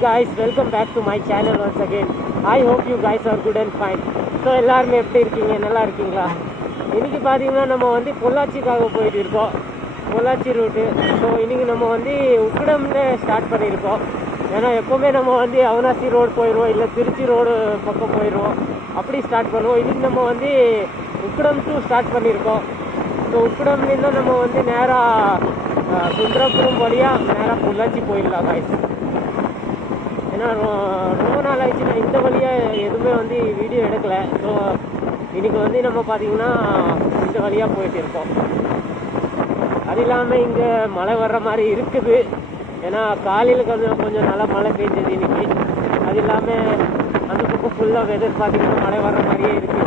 guys, welcome back to my channel once again. I hope you guys are good and fine. So எல்லாருமே எப்படி இருக்கீங்க, நல்லா இருக்கீங்களா? இன்றைக்கி பார்த்தீங்கன்னா நம்ம வந்து பொள்ளாச்சிக்காக போயிட்டு இருக்கோம், பொள்ளாச்சி ரூட்டு. ஸோ இன்றைக்கி நம்ம வந்து உக்கடம்ல ஸ்டார்ட் பண்ணியிருக்கோம். ஏன்னா எப்போவுமே நம்ம வந்து அவனாசி ரோடு போயிடுவோம், இல்லை திருச்சி ரோடு பக்கம் போயிடுவோம், அப்படி ஸ்டார்ட் பண்ணுவோம். இன்றைக்கி நம்ம வந்து உக்கடம் டூ ஸ்டார்ட் பண்ணியிருக்கோம். ஸோ உக்கடம்லேருந்து நம்ம வந்து நேராக சுந்தரபுரம் வழியாக நேராக பொள்ளாச்சி போயிடலாம் guys. ஏன்னா ரொம்ப நாள் ஆயிடுச்சு நான் இந்த வழியாக எதுவுமே வந்து வீடியோ எடுக்கலை. ஸோ இன்றைக்கி வந்து நம்ம பார்த்திங்கன்னா இந்த வழியாக போயிட்டு இருக்கோம். அது இல்லாமல் இங்கே மழை வர்ற மாதிரி இருக்குது. ஏன்னா காலையில் கொஞ்சம் நல்லா மழை பெஞ்சது இன்றைக்கி. அது இல்லாமல் அந்த பக்கம் ஃபுல்லாக வெதர் பார்த்திங்கன்னா மழை வர்ற மாதிரியே இருக்குது.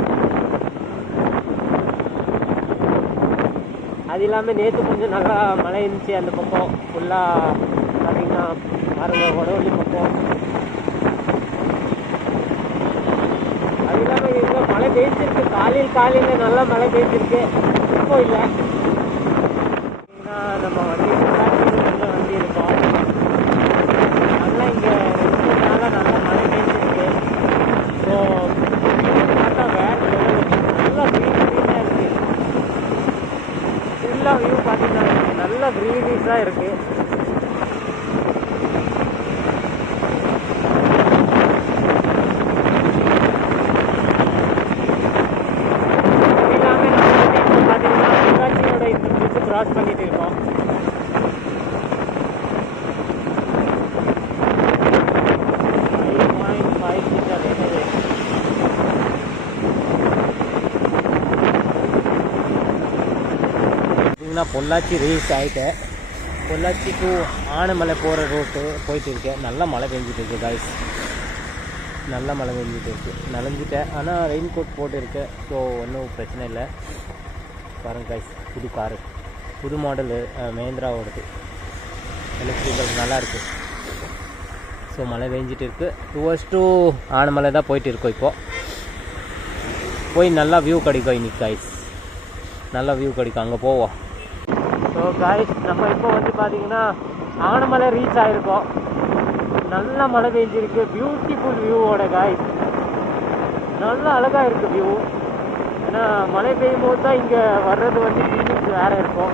அது இல்லாமல் நேற்று கொஞ்சம் நல்லா மழை இருந்துச்சு அந்த பக்கம் ஃபுல்லாக பார்த்திங்கன்னா பாருங்க வடவள்ளி பக்கம். அது இல்லாமல் எங்கே மழை பெய்ஞ்சிருக்கு, காலையில் நல்லா மழை பெய்ஞ்சிருக்கு, இப்போ இல்லை. பார்த்தீங்கன்னா நம்ம வண்டி வண்டி இருக்கோம். நல்லா இங்கே 2 நாளாக நல்லா மழை பெய்ஞ்சிருக்கு. ஸோ பார்த்தா வேறு நல்லா க்ரீனரிஸாக இருக்குது. ஃபுல்லாக வியூ பார்த்தீங்கன்னா நல்லா க்ரீனரிஸாக இருக்குது. கிராஸ் பண்ணிட்டு இருக்கோம். பார்த்தீங்கன்னா பொள்ளாச்சி ரீச் ஆகிட்டேன். பொள்ளாச்சி டு ஆனைமலை போகிற ரோட்டு போயிட்டு இருக்கேன். நல்லா மழை பெஞ்சிட்டு இருக்கு காய்ஸ், நல்லா மழை பெஞ்சிட்டு இருக்கு. நனைஞ்சிட்டேன், ஆனால் ரெயின் கோட் போட்டுருக்கேன். ஸோ ஒன்றும் பிரச்சனை இல்லை. பாருங்க காய்ஸ், புது காரு, புது மாடலு, மஹேந்திராவோடது, எலக்ட்ரிக்கல் நல்லாயிருக்கு. ஸோ மழை பெஞ்சிட்டு இருக்குது. டுவர்ஸ் டூ ஆனைமலை தான் போயிட்டு இருக்கோம். இப்போது போய் நல்லா வியூ கிடைக்கும் இன்றைக்கி காய்ஸ், நல்லா வியூ கிடைக்கும், அங்கே போவோம். ஸோ காய்ஸ் நம்ம இப்போ வந்து பார்த்திங்கன்னா ஆனைமலை ரீச் ஆகிருக்கோம். நல்லா மழை பெஞ்சிருக்கு, பியூட்டிஃபுல் வியூவோட காய்ஸ், நல்லா அழகாக இருக்குது வியூ. ஏன்னா மழை பெய்யும் போது தான் இங்கே வர்றது வந்து ஃபீலிங்ஸ் வேறு இருக்கும்.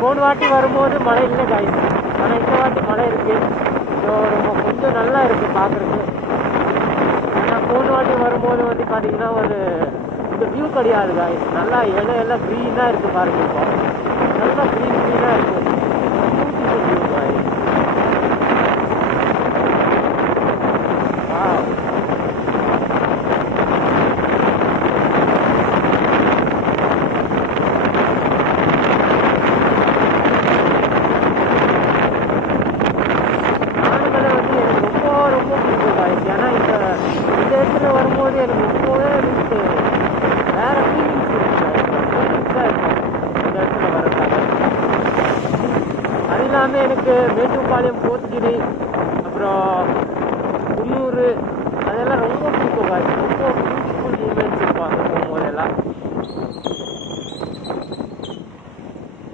போன வாட்டி வரும்போது மழை இல்லை காய்ஸ், ஆனால் இந்த வாட்டி மழை இருக்குது. ஸோ ரொம்ப கொஞ்சம் நல்லா இருக்குது பார்க்குறதுக்கு. ஏன்னா போன வாட்டி வரும்போது வந்து பார்த்திங்கன்னா ஒரு இந்த வியூ கிடையாது காய்ஸ். நல்லா எல்லாம் க்ரீனாக இருக்குது பாருங்கள். இப்போ நல்லா க்ரீனாக இருக்குது, பியூட்டிஃபுல் வியூ காய்ஸ். ஏன்னா இந்த இடத்துல வரும்போது எனக்கு ரொம்பவே வேறு ஃபீலிங்ஸாக இருக்கும் இந்த இடத்துல வர்றதால. அது இல்லாமல் எனக்கு மேட்டுப்பாளையம், கோத்தகிரி, அப்புறம் உள்ளூர் அதெல்லாம் ரொம்ப பிடிக்கும் காய்ச்சி. ரொம்ப பியூட்டிஃபுல் மூமெண்ட்ஸ் இருக்கும் அங்கே போகும்போதெல்லாம்.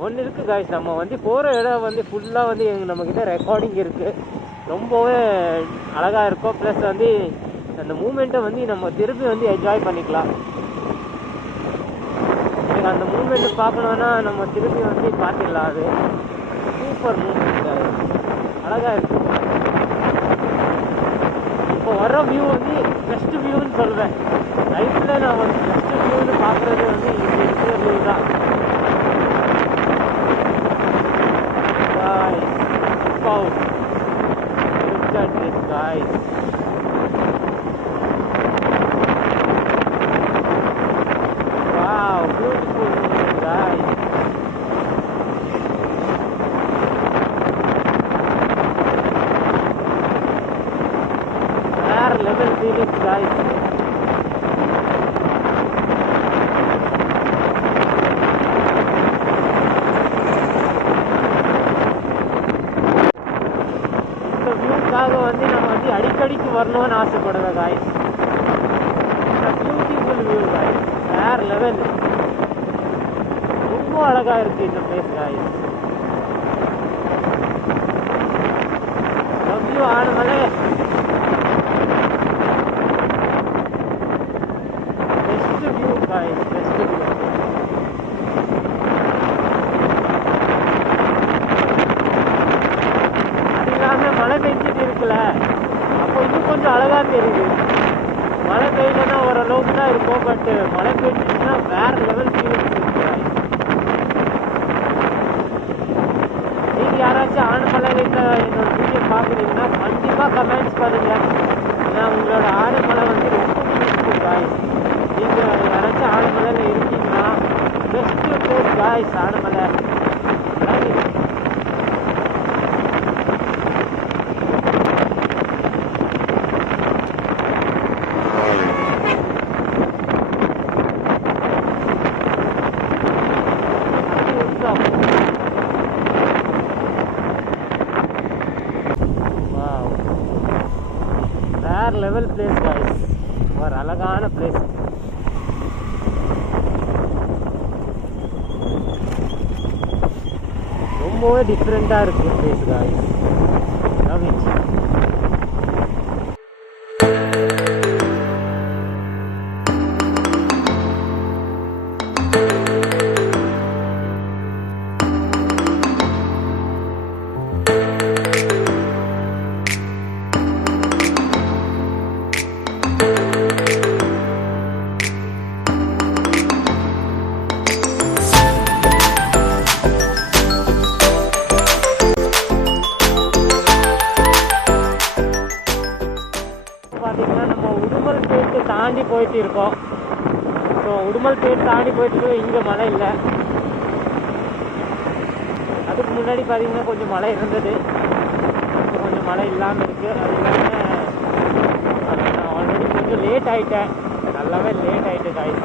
ஒன்று இருக்குது காய்ச்சி, நம்ம வந்து போகிற இடம் வந்து ஃபுல்லாக வந்து நம்மக்கிட்ட ரெக்கார்டிங் இருக்குது. ரொம்பவே அழகாக இருக்கும். ப்ளஸ் வந்து அந்த மூமெண்ட்டை வந்து நம்ம திருப்பி வந்து என்ஜாய் பண்ணிக்கலாம். எனக்கு அந்த மூமெண்ட்டை பார்க்கணுன்னா நம்ம திருப்பி வந்து பார்த்துடலாம். அது சூப்பர் மூமெண்ட், அழகாக இருக்குது. இப்போ வர்ற வியூ வந்து பெஸ்ட்டு வியூன்னு சொல்லுவேன். லைஃப்பில் நான் வந்து பெஸ்ட்டு வியூன்னு பார்க்குறது வந்து இங்கே இருக்கிற வியூ தான். Look at this guys. Wow, beautiful guys. Rare level feelings guys. வந்து நம்ம வந்து அடிக்கடிக்கு வரணும்னு ஆசைப்படுவேன் காய்ஸ். பியூட்டிஃபுல் வியூ காய்ஸ், வேறு லெவல், ரொம்ப அழகாக இருக்குது இந்த place guys. Love you Anaimalai. தான் இருக்கும். பட் மழை பெஞ்சிச்சுன்னா வேறு லெவல் ஃபீலிங்ஸ் இருக்கு. நீங்கள் யாராச்சும் ஆனைமலையில் என்னோட வீடியோ பார்க்குறீங்கன்னா கண்டிப்பாக கமெண்ட்ஸ் பண்ணுங்கள். ஏன்னா உங்களோட ஆனைமலை வந்து ரொம்ப பிடிச்சிருக்கு காய்ஸ். நீங்கள் யாராச்சும் ஆனைமலையில் இருக்கீங்கன்னா பெஸ்ட்டு பிளேஸ் காய்ஸ் ஆனைமலை. வேறு லெவல் பிளேஸ் காய்ஸ். ஒரு அழகான பிளேஸ். ரொம்பவே டிஃப்ரெண்ட்டாக இருக்குது பிளேஸ் காய்ஸ். Love it. பார்த்தீங்கன்னா நம்ம உடுமல்பேட்டு தாண்டி போயிட்டு இருக்கோம். ஸோ உடுமல்பேட்டு தாண்டி போயிட்டு இங்கே மழை இல்லை. அதுக்கு முன்னாடி பார்த்தீங்கன்னா கொஞ்சம் மழை இருந்தது. இப்போ கொஞ்சம் மழை இல்லாமல் இருக்குது. அது இல்லாமல் நான் ஆல்ரெடி கொஞ்சம் லேட் ஆகிட்டேன். நல்லாவே லேட் ஆகிட்டு காய்ஸ்.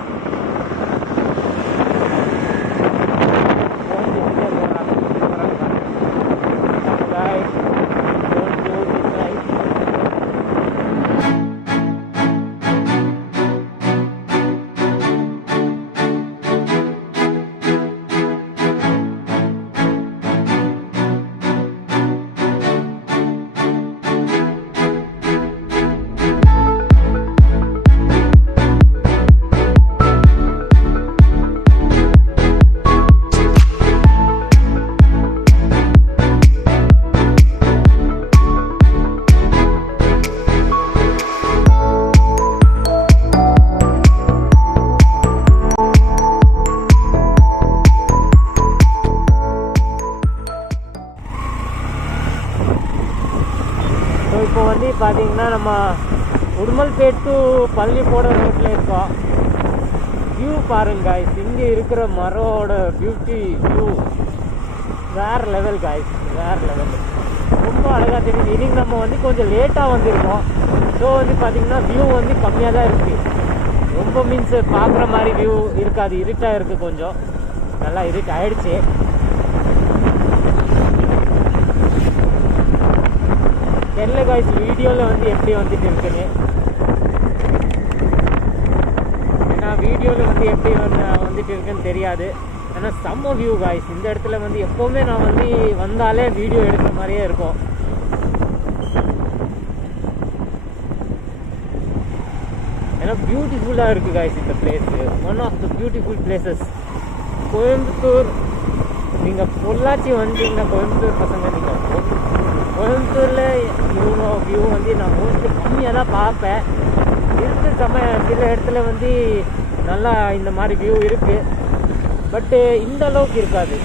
இப்போ வந்து பார்த்தீங்கன்னா நம்ம உடுமல்பேட் டு பள்ளி போட ரோட்டில் இருக்கோம். வியூ பாருங்க காய்ஸ். இங்கே இருக்கிற மரோட பியூட்டி வியூ வேறு லெவல் காய்ஸ். வேறு லெவல். ரொம்ப அழகாக தெரியுது. இன்னைக்கு நம்ம வந்து கொஞ்சம் லேட்டாக வந்திருக்கோம். ஸோ வந்து பார்த்திங்கன்னா வியூ வந்து கம்மியாக தான் இருக்குது. ரொம்ப மீன்ஸ் பார்க்குற மாதிரி வியூ இருக்காது. இருட்டாக இருக்குது. கொஞ்சம் நல்லா இருட்டு ஆயிடுச்சு. தெரியல காய்ஸ் வீடியோவில் வந்து எப்படி வந்துட்டு இருக்குன்னு. ஏன்னா வீடியோவில் வந்து எப்படி வந்துட்டு இருக்குன்னு தெரியாது. ஏன்னா செம்ம வியூ காய்ஸ். இந்த இடத்துல வந்து எப்போவுமே நான் வந்து வந்தாலே வீடியோ எடுக்கிற மாதிரியே இருக்கும். ஏன்னா பியூட்டிஃபுல்லாக இருக்குது காய்ஸ் இந்த place. One of the beautiful places. Coimbatore நீங்கள் பொள்ளாச்சி வந்தீங்கன்னா கோயம்புத்தூர் பசங்க நீங்கள் கோயம்புத்தூரில் இவ்வளோ வியூ வந்து நான் மோஸ்ட்லி கம்மியாக தான் பார்ப்பேன். சில இடத்துல வந்து நல்லா இந்த மாதிரி வியூ இருக்குது. பட்டு இந்த அளவுக்கு இருக்காது.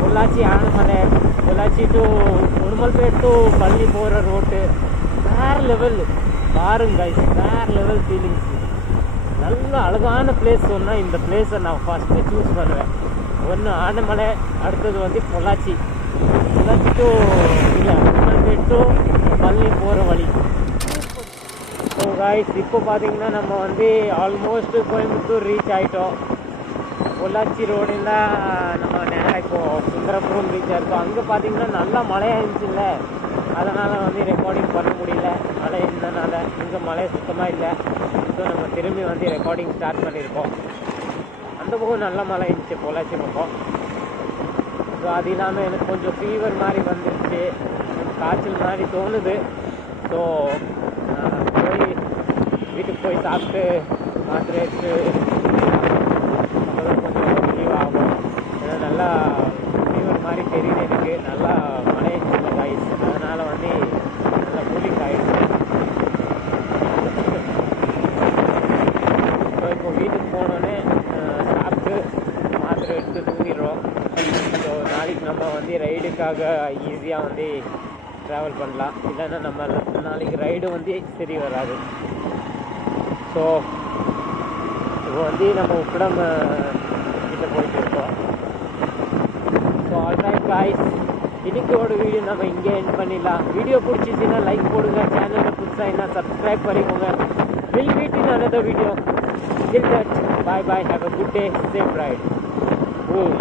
பொள்ளாச்சி ஆனைமலை, பொள்ளாச்சி டு உடுமல்பேட் டு பள்ளி போகிற ரோட்டு வேறு லெவல் பாருங்க கைஸ். வேறு லெவல் ஃபீலிங்ஸ். நல்ல அழகான பிளேஸ் சொன்னால் இந்த பிளேஸை நான் ஃபஸ்ட்டு சூஸ் பண்ணுவேன். ஒன்று ஆனைமலை, அடுத்தது வந்து பொள்ளாச்சி. பொள்ளாச்சி டு இல்லை உடுமல்பேட் டு பள்ளி போகிற வழி. ஸோ காய்ஸ் இப்போ பார்த்தீங்கன்னா நம்ம வந்து ஆல்மோஸ்ட் கோயம்புத்தூர் ரீச் ஆகிட்டோம். பொள்ளாச்சி ரோடுல நம்ம நேராக இப்போது சுந்தரபுரம் ரீச் ஆகிருக்கோம். அங்கே பார்த்தீங்கன்னா நல்லா மழையாக இருந்துச்சுல்ல, அதனால் வந்து ரெக்கார்டிங் பண்ண முடியல. மழை இருந்தனால இங்கே மழை சுத்தமாக இல்லை. ஸோ நம்ம திரும்பி வந்து ரெக்கார்டிங் ஸ்டார்ட் பண்ணியிருக்கோம். அந்த பக்கம் நல்ல மழை இருந்துச்சு பொள்ளாச்சி பக்கம். ஸோ அது இல்லாமல் எனக்கு கொஞ்சம் ஃபீவர் மாதிரி வந்துருச்சு, காய்ச்சல் மாதிரி தோணுது. ஸோ போய் வீட்டுக்கு போய் சாப்பிட்டு மாத்திரை எடுத்து அப்போதான் கொஞ்சம் ரிலீவ் ஆகும். ஏன்னா நல்லா ஃபீவர் மாதிரி தெரியுது எனக்கு. நல்லா மழை இருந்துச்சு காய்ஸ். அதனால் வந்து நல்லா கூலிங் ஆகிடுச்சு. வந்து ரைடுக்காக ஈஸியாக வந்து ட்ராவல் பண்ணலாம். இல்லைன்னா நம்ம நாளைக்கு ரைடு வந்து சரி வராது. ஸோ இப்போ வந்து நம்ம உக்கடம் கிட்ட போயிட்டு இருக்கோம். ஸோ ஆல்ரைட் காய்ஸ், இன்னைக்கோட வீடியோ நம்ம இங்கே எண்ட் பண்ணிடலாம். வீடியோ பிடிச்சிச்சின்னா லைக் போடுங்க, சேனலில் புதுசாக என்ன சப்ஸ்கிரைப் பண்ணிக்கோங்க. Will meet in another video. Till that, bye bye, have a good day, safe ride. Boom.